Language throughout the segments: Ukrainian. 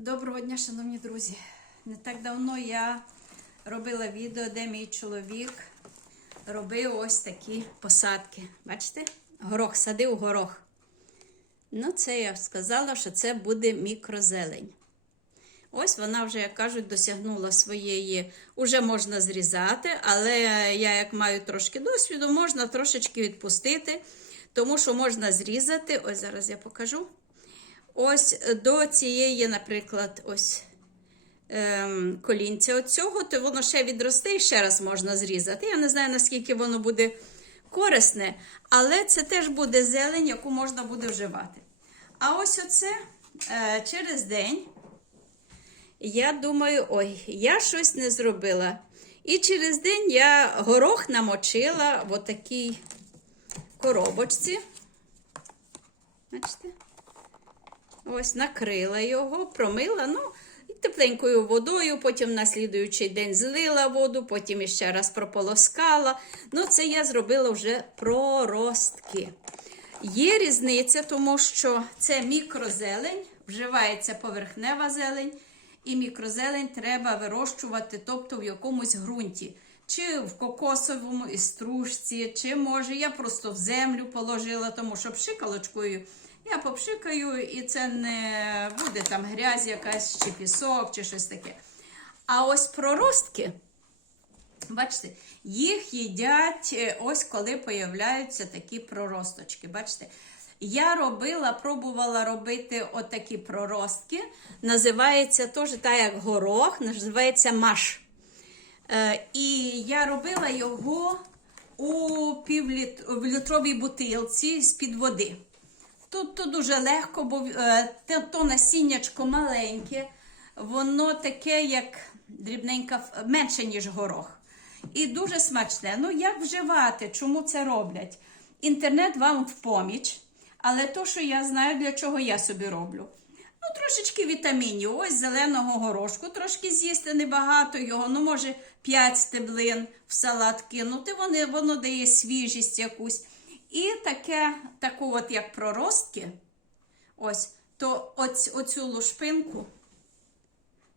Доброго дня, шановні друзі. Не так давно я робила відео, де мій чоловік робив ось такі посадки. Бачите? Горох, садив горох. Ну, це я сказала, що це буде мікрозелень. Ось вона вже, як кажуть, досягнула своєї, уже можна зрізати, але я, як маю трошки досвіду, можна трошечки відпустити, тому що можна зрізати. Ось зараз я покажу. Ось до цієї, наприклад, ось ем, колінця оцього, то воно ще відросте і ще раз можна зрізати. Я не знаю, наскільки воно буде корисне, але це теж буде зелень, яку можна буде вживати. А ось оце е, через день. Я думаю, ой, я щось не зробила. І через день я горох намочила в отакій коробочці. Бачите? Ось накрила його, промила, ну, тепленькою водою, потім на слідуючий день злила воду, потім іще раз прополоскала. Ну, це я зробила вже проростки. Є різниця, тому що це мікрозелень, вживається поверхнева зелень, і мікрозелень треба вирощувати, тобто в якомусь ґрунті. Чи в кокосовому і стружці, чи може я просто в землю положила, тому що пшикалочкою я попшикаю, і це не буде там грязь якась, чи пісок, чи щось таке. А ось проростки, бачите, їх їдять е, ось коли появляються такі проросточки. Бачите? Я робила, пробувала робити отакі проростки. Називається теж так, як горох, називається маш. Е, і я робила його у півлітровій бутилці з-під води. Тут то дуже легко, бо е, то насіннячко маленьке, воно таке, як дрібненька, менше, ніж горох. І дуже смачне. Ну, як вживати? Чому це роблять? Інтернет вам в поміч, але то, що я знаю, для чого я собі роблю. Ну, трошечки вітамінів. Ось зеленого горошку, трошки з'їсти небагато його, ну, може, 5 стеблин в салат кинути. Вони, воно дає свіжість якусь. І таке, таку от як проростки, ось, то оць, оцю лушпинку,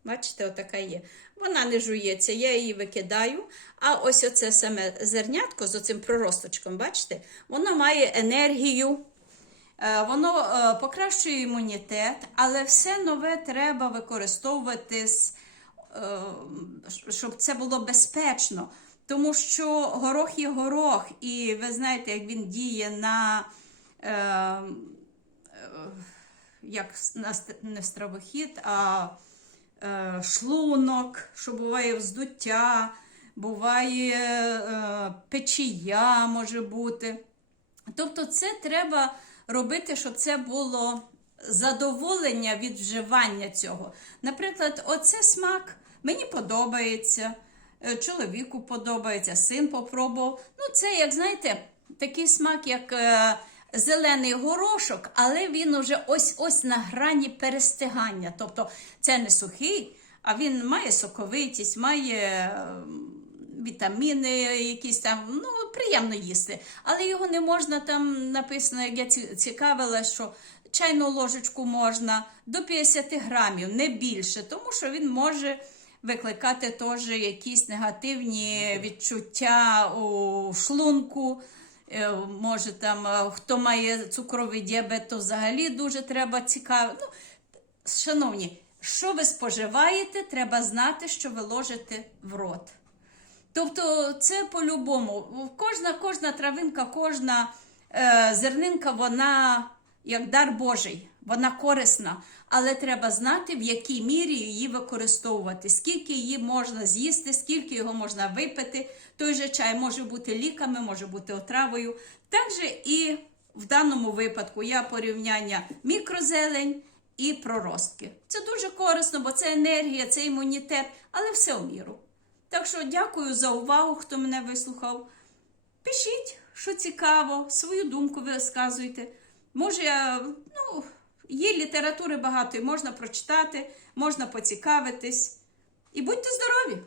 бачите, отака є. Вона не жується, я її викидаю. А ось оце саме зернятко з оцим проросточком, бачите, воно має енергію. Е, Воно е, покращує імунітет, але все нове треба використовувати, е, щоб це було безпечно. Тому що горох є горох, і ви знаєте, як він діє на е, е, як на не стравохід, а е, шлунок, що буває вздуття, буває е, печія може бути. Тобто, це треба робити, щоб це було задоволення від вживання цього. Наприклад, оце смак мені подобається, чоловіку подобається, син попробував. Ну, це, як знаєте, такий смак, як е, зелений горошок, але він уже ось ось на грані перестигання. Тобто це не сухий, а він має соковитість, має. е, вітаміни якісь там, ну, приємно їсти. Але його не можна там написано, як я цікавила, що чайну ложечку можна до 50 грамів, не більше, тому що він може викликати теж якісь негативні відчуття у шлунку. Е, Може, там, е, хто має цукровий діабет, то взагалі дуже треба цікаво. Ну, шановні, що ви споживаєте, треба знати, що ви ложите в рот. Тобто це по-любому. Кожна, кожна травинка, кожна е, зернинка, вона як дар Божий, вона корисна. Але треба знати, в якій мірі її використовувати, скільки її можна з'їсти, скільки його можна випити. Той же чай може бути ліками, може бути отравою. Також і в даному випадку я порівняння мікрозелень і проростки. Це дуже корисно, бо це енергія, це імунітет, але все в міру. Так що дякую за увагу, хто мене вислухав. Пишіть, що цікаво, свою думку висказуйте. Може, ну, є літератури багато, і можна прочитати, можна поцікавитись. І будьте здорові!